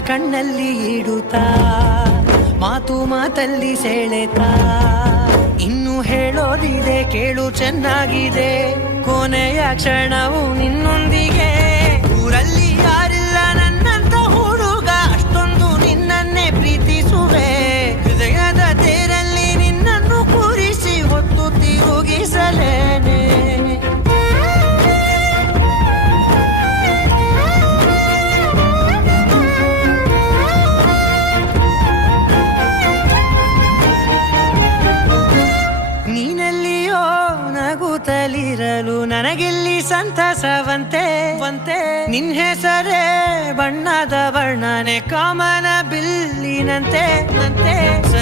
ಕಣ್ಣಲ್ಲಿ ಇಡುತ್ತಾ ಮಾತು ಮಾತಲ್ಲಿ ಸೆಳೆತಾ. ಇನ್ನು ಹೇಳೋದಿದೆ ಕೇಳು ಚೆನ್ನಾಗಿದೆ. ಕೊನೆಯ ಕ್ಷಣವು ನಿನ್ನೊಂದಿಗೆ ನೀನಲ್ಲಿಯೋ ನಗುತ್ತಲಿರಲು ನನಗಿಲ್ಲಿ ಸಂತಸವಂತೆ. ವಂತೆ. ನಿನ್ ಹೆಸರೇ ಬಣ್ಣದ ವರ್ಣನೆ ಕಾಮನ ಬಿಲ್ಲಿನಂತೆ. ನಂತೆ.